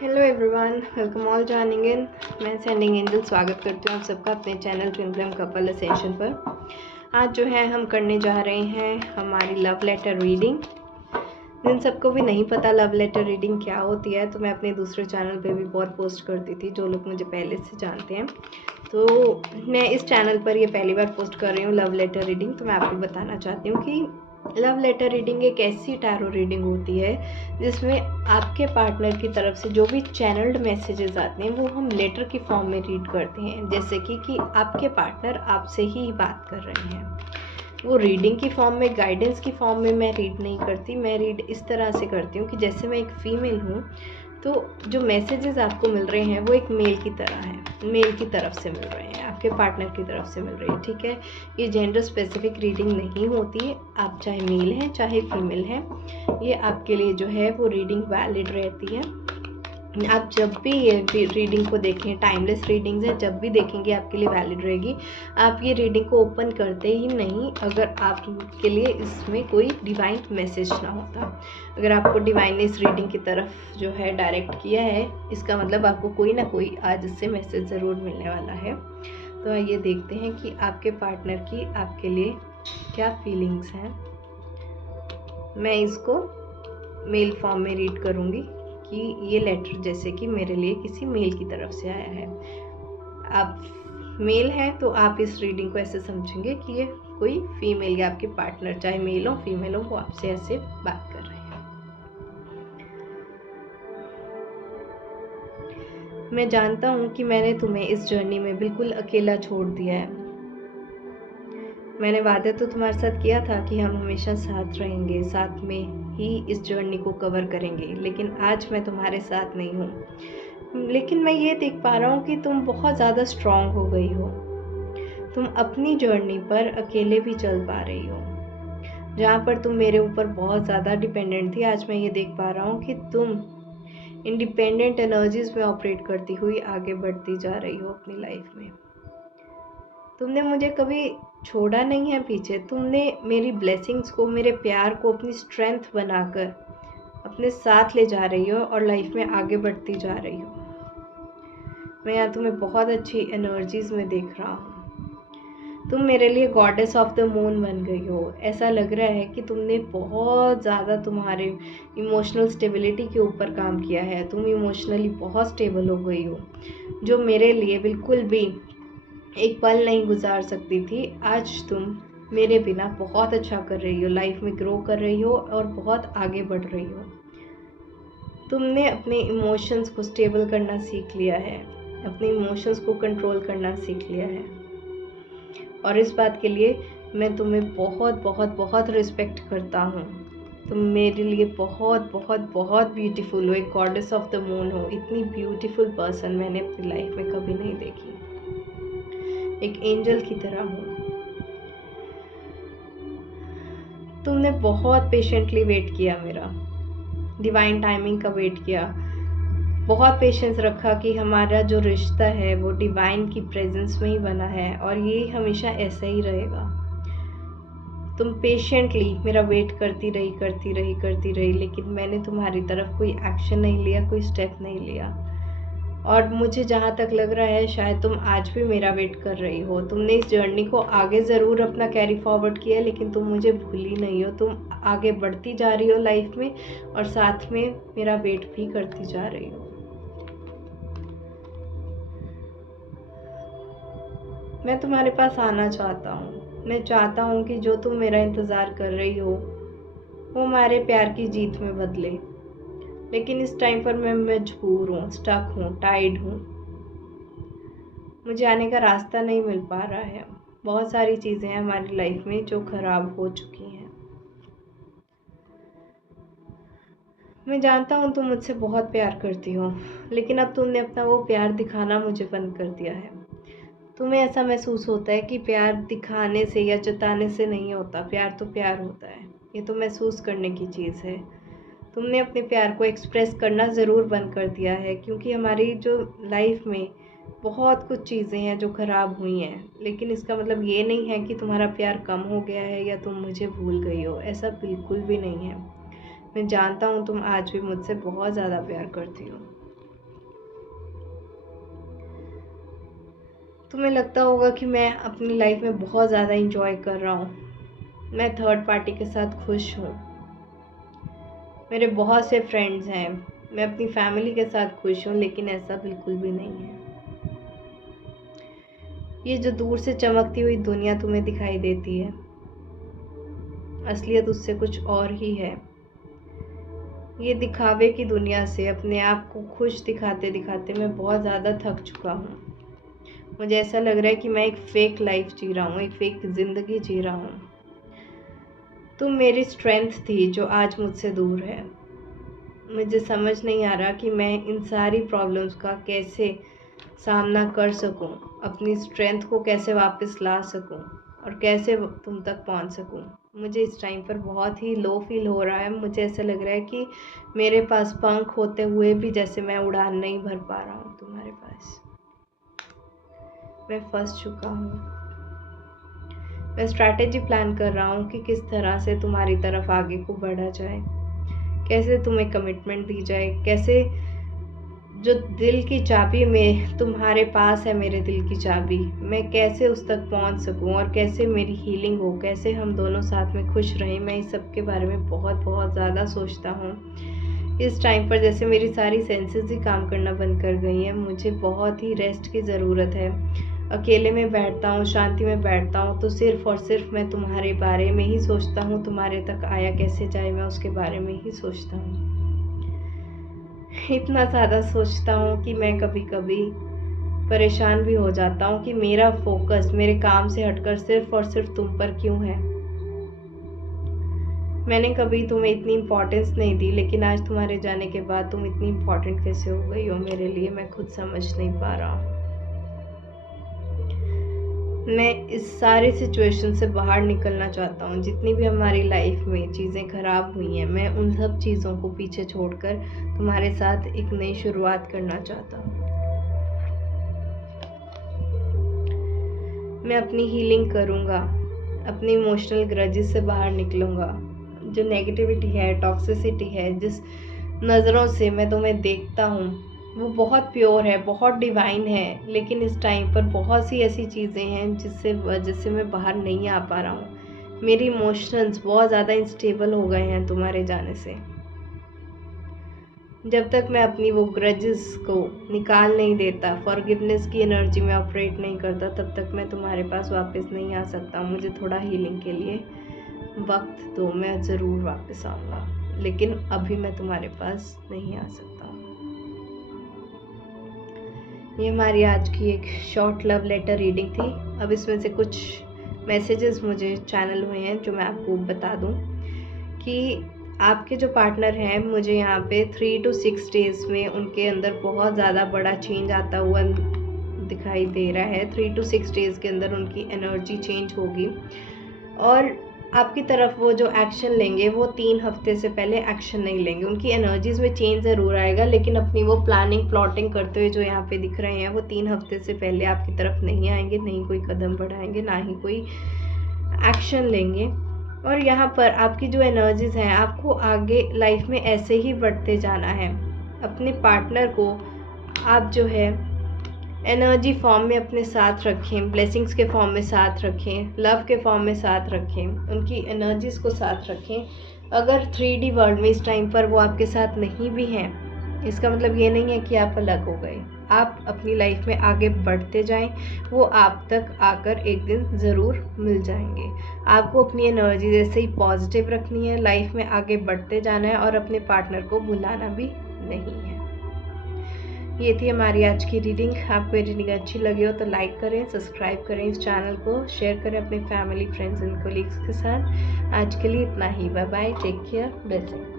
Hello everyone, welcome all joining in. मैं sending angel स्वागत करती हूँ आप सबका अपने channel twin flame couple ascension पर। आज जो है हम करने जा रहे हैं हमारी लव लेटर रीडिंग। जिन सबको भी नहीं पता लव लेटर रीडिंग क्या होती है, तो मैं अपने दूसरे चैनल पे भी बहुत पोस्ट करती थी, जो लोग मुझे पहले से जानते हैं। तो मैं इस चैनल पर ये पहली बार पोस्ट कर रही हूँ लव लेटर रीडिंग। तो मैं आपको बताना चाहती हूँ कि लव लेटर रीडिंग एक ऐसी टैरो रीडिंग होती है जिसमें आपके पार्टनर की तरफ से जो भी चैनल्ड मैसेजेस आते हैं वो हम लेटर की फॉर्म में रीड करते हैं। जैसे कि आपके पार्टनर आपसे ही बात कर रहे हैं। वो रीडिंग की फॉर्म में, गाइडेंस की फॉर्म में मैं रीड नहीं करती। मैं रीड इस तरह से करती हूँ कि जैसे मैं एक फ़ीमेल हूँ, तो जो मैसेजेस आपको मिल रहे हैं वो एक मेल की तरह है, मेल की तरफ से मिल रहे हैं, आपके पार्टनर की तरफ से मिल रही है। ठीक है, ये जेंडर स्पेसिफिक रीडिंग नहीं होती है। आप चाहे मेल हैं चाहे फीमेल हैं, ये आपके लिए जो है वो रीडिंग वैलिड रहती है। आप जब भी ये रीडिंग को देखें, टाइमलेस रीडिंग्स है, जब भी देखेंगे आपके लिए वैलिड रहेगी। आप ये रीडिंग को ओपन करते ही नहीं अगर आपके लिए इसमें कोई डिवाइन मैसेज ना होता। अगर आपको डिवाइन ने इस रीडिंग की तरफ जो है डायरेक्ट किया है, इसका मतलब आपको कोई ना कोई आज इससे मैसेज ज़रूर मिलने वाला है। तो आइए देखते हैं कि आपके पार्टनर की आपके लिए क्या फीलिंग्स हैं। मैं इसको मेल फॉर्म में रीड करूँगी कि ये लेटर जैसे कि मेरे लिए किसी मेल की तरफ से आया है। आप मेल हैं तो आप इस रीडिंग को ऐसे समझेंगे कि ये कोई फीमेल या आपके पार्टनर, चाहे मेल हो फीमेल हो, वो आपसे ऐसे बात कर रहे हैं। मैं जानता हूँ कि मैंने तुम्हें इस जर्नी में बिल्कुल अकेला छोड़ दिया है। मैंने वादा तो तुम्हारे साथ किया था कि हम हमेशा साथ रहेंगे, साथ में ही इस जर्नी को कवर करेंगे, लेकिन आज मैं तुम्हारे साथ नहीं हूँ। लेकिन मैं ये देख पा रहा हूँ कि तुम बहुत ज़्यादा स्ट्रांग हो गई हो। तुम अपनी जर्नी पर अकेले भी चल पा रही हो। जहाँ पर तुम मेरे ऊपर बहुत ज़्यादा डिपेंडेंट थी, आज मैं ये देख पा रहा हूँ कि तुम इंडिपेंडेंट एनर्जीज में ऑपरेट करती हुई आगे बढ़ती जा रही हो अपनी लाइफ में। तुमने मुझे कभी छोड़ा नहीं है पीछे। तुमने मेरी ब्लेसिंग्स को, मेरे प्यार को अपनी स्ट्रेंथ बनाकर अपने साथ ले जा रही हो और लाइफ में आगे बढ़ती जा रही हो। मैं यहाँ तुम्हें बहुत अच्छी एनर्जीज में देख रहा हूँ। तुम मेरे लिए गॉडेस ऑफ द मून बन गई हो। ऐसा लग रहा है कि तुमने बहुत ज़्यादा तुम्हारे इमोशनल स्टेबिलिटी के ऊपर काम किया है। तुम इमोशनली बहुत स्टेबल हो गई हो, जो मेरे लिए बिल्कुल भी एक पल नहीं गुजार सकती थी। आज तुम मेरे बिना बहुत अच्छा कर रही हो, लाइफ में ग्रो कर रही हो और बहुत आगे बढ़ रही हो। तुमने अपने इमोशंस को स्टेबल करना सीख लिया है, अपने इमोशंस को कंट्रोल करना सीख लिया है, और इस बात के लिए मैं तुम्हें बहुत बहुत बहुत रिस्पेक्ट करता हूँ। तुम मेरे लिए बहुत बहुत बहुत ब्यूटीफुल हो, एक गॉडेस ऑफ द मून हो। इतनी ब्यूटीफुल पर्सन मैंने अपनी लाइफ में कभी नहीं देखी। एक एंजल की तरह हूँ। तुमने बहुत पेशेंटली वेट किया, मेरा डिवाइन टाइमिंग का वेट किया, बहुत पेशेंस रखा कि हमारा जो रिश्ता है वो डिवाइन की प्रेजेंस में ही बना है और ये हमेशा ऐसा ही रहेगा। तुम पेशेंटली मेरा वेट करती रही, लेकिन मैंने तुम्हारी तरफ कोई एक्शन नहीं लिया, कोई स्टेप नहीं लिया। और मुझे जहाँ तक लग रहा है शायद तुम आज भी मेरा वेट कर रही हो। तुमने इस जर्नी को आगे ज़रूर अपना कैरी फॉरवर्ड किया, लेकिन तुम मुझे भूली नहीं हो। तुम आगे बढ़ती जा रही हो लाइफ में और साथ में मेरा वेट भी करती जा रही हो। मैं तुम्हारे पास आना चाहता हूँ। मैं चाहता हूँ कि जो तुम मेरा इंतज़ार कर रही हो वो हमारे प्यार की जीत में बदले, लेकिन इस टाइम पर मैं मजबूर हूँ, स्टक हूँ, टाइड हूँ। मुझे आने का रास्ता नहीं मिल पा रहा है। बहुत सारी चीज़ें हैं हमारी लाइफ में जो ख़राब हो चुकी हैं। मैं जानता हूँ तुम मुझसे बहुत प्यार करती हो, लेकिन अब तुमने अपना वो प्यार दिखाना मुझे बंद कर दिया है। तुम्हें ऐसा महसूस होता है कि प्यार दिखाने से या जताने से नहीं होता, प्यार तो प्यार होता है। ये तो महसूस करने की चीज़ है। तुमने अपने प्यार को एक्सप्रेस करना ज़रूर बंद कर दिया है, क्योंकि हमारी जो लाइफ में बहुत कुछ चीज़ें हैं जो ख़राब हुई हैं, लेकिन इसका मतलब ये नहीं है कि तुम्हारा प्यार कम हो गया है या तुम मुझे भूल गई हो। ऐसा बिल्कुल भी नहीं है। मैं जानता हूँ तुम आज भी मुझसे बहुत ज़्यादा प्यार करती हो। तुम्हें लगता होगा कि मैं अपनी लाइफ में बहुत ज़्यादा इंजॉय कर रहा हूँ, मैं थर्ड पार्टी के साथ खुश हूँ, मेरे बहुत से फ्रेंड्स हैं, मैं अपनी फैमिली के साथ खुश हूँ, लेकिन ऐसा बिल्कुल भी नहीं है। ये जो दूर से चमकती हुई दुनिया तुम्हें दिखाई देती है, असलियत उससे कुछ और ही है। ये दिखावे की दुनिया से अपने आप को खुश दिखाते दिखाते मैं बहुत ज़्यादा थक चुका हूँ। मुझे ऐसा लग रहा है कि मैं एक फ़ेक लाइफ जी रहा हूँ, एक फ़ेक ज़िंदगी जी रहा हूँ। तुम मेरी स्ट्रेंथ थी जो आज मुझसे दूर है। मुझे समझ नहीं आ रहा कि मैं इन सारी प्रॉब्लम्स का कैसे सामना कर सकूं, अपनी स्ट्रेंथ को कैसे वापस ला सकूं और कैसे तुम तक पहुंच सकूं। मुझे इस टाइम पर बहुत ही लो फील हो रहा है। मुझे ऐसा लग रहा है कि मेरे पास पंख होते हुए भी जैसे मैं उड़ान नहीं भर पा रहा हूँ तुम्हारे पास। मैं फंस चुका हूँ। मैं स्ट्रैटेजी प्लान कर रहा हूँ कि किस तरह से तुम्हारी तरफ आगे को बढ़ा जाए, कैसे तुम्हें कमिटमेंट दी जाए, कैसे जो दिल की चाबी में तुम्हारे पास है, मेरे दिल की चाबी, मैं कैसे उस तक पहुंच सकूं और कैसे मेरी हीलिंग हो, कैसे हम दोनों साथ में खुश रहें। मैं इस सब के बारे में बहुत बहुत ज़्यादा सोचता हूँ। इस टाइम पर जैसे मेरी सारी सेंसेस ही काम करना बंद कर गई हैं। मुझे बहुत ही रेस्ट की ज़रूरत है। अकेले में बैठता हूँ, शांति में बैठता हूँ तो सिर्फ़ और सिर्फ मैं तुम्हारे बारे में ही सोचता हूँ। तुम्हारे तक आया कैसे जाए, मैं उसके बारे में ही सोचता हूँ। इतना ज़्यादा सोचता हूँ कि मैं कभी कभी परेशान भी हो जाता हूँ कि मेरा फोकस मेरे काम से हटकर सिर्फ और सिर्फ तुम पर क्यों है। मैंने कभी तुम्हें इतनी इम्पोर्टेंस नहीं दी, लेकिन आज तुम्हारे जाने के बाद तुम इतनी इम्पोर्टेंट कैसे हो गई हो मेरे लिए, मैं खुद समझ नहीं पा रहा हूँ। मैं इस सारी सिचुएशन से बाहर निकलना चाहता हूँ। जितनी भी हमारी लाइफ में चीज़ें ख़राब हुई हैं, मैं उन सब चीज़ों को पीछे छोड़कर तुम्हारे साथ एक नई शुरुआत करना चाहता हूँ। मैं अपनी हीलिंग करूँगा, अपनी इमोशनल ग्रजेस से बाहर निकलूँगा। जो नेगेटिविटी है, टॉक्सिसिटी है, जिस नज़रों से मैं तुम्हें देखता हूँ वो बहुत प्योर है, बहुत डिवाइन है, लेकिन इस टाइम पर बहुत सी ऐसी चीज़ें हैं जिससे वजह से मैं बाहर नहीं आ पा रहा हूँ। मेरी इमोशंस बहुत ज़्यादा इंस्टेबल हो गए हैं तुम्हारे जाने से। जब तक मैं अपनी वो ग्रजेस को निकाल नहीं देता, फॉरगिवनेस की एनर्जी में ऑपरेट नहीं करता, तब तक मैं तुम्हारे पास वापस नहीं आ सकता। मुझे थोड़ा हीलिंग के लिए वक्त दो, मैं ज़रूर वापस आऊँगा, लेकिन अभी मैं तुम्हारे पास नहीं आ सकता। ये हमारी आज की एक शॉर्ट लव लेटर रीडिंग थी। अब इसमें से कुछ मैसेजेस मुझे चैनल हुए हैं जो मैं आपको बता दूं कि आपके जो पार्टनर हैं, मुझे यहाँ पे 3 to 6 डेज़ में उनके अंदर बहुत ज़्यादा बड़ा चेंज आता हुआ दिखाई दे रहा है। 3 to 6 डेज़ के अंदर उनकी एनर्जी चेंज होगी और आपकी तरफ वो जो एक्शन लेंगे वो 3 हफ्ते से पहले एक्शन नहीं लेंगे। उनकी एनर्जीज़ में चेंज ज़रूर आएगा, लेकिन अपनी वो प्लानिंग प्लॉटिंग करते हुए जो यहाँ पे दिख रहे हैं, वो 3 हफ्ते से पहले आपकी तरफ नहीं आएंगे, नहीं कोई कदम बढ़ाएंगे, ना ही कोई एक्शन लेंगे। और यहाँ पर आपकी जो एनर्जीज़ हैं, आपको आगे लाइफ में ऐसे ही बढ़ते जाना है। अपने पार्टनर को आप जो है एनर्जी फॉर्म में अपने साथ रखें, ब्लेसिंग्स के फॉर्म में साथ रखें, लव के फॉर्म में साथ रखें, उनकी एनर्जीज़ को साथ रखें। अगर 3D वर्ल्ड में इस टाइम पर वो आपके साथ नहीं भी हैं, इसका मतलब ये नहीं है कि आप अलग हो गए। आप अपनी लाइफ में आगे बढ़ते जाएं, वो आप तक आकर एक दिन ज़रूर मिल जाएंगे। आपको अपनी एनर्जी जैसे ही पॉजिटिव रखनी है, लाइफ में आगे बढ़ते जाना है और अपने पार्टनर को भुलाना भी नहीं है। ये थी हमारी आज की रीडिंग। आपको ये रीडिंग अच्छी लगी हो तो लाइक करें, सब्सक्राइब करें, इस चैनल को शेयर करें अपने फैमिली, फ्रेंड्स एंड कोलीग्स के साथ। आज के लिए इतना ही। Bye bye, take care, blessings.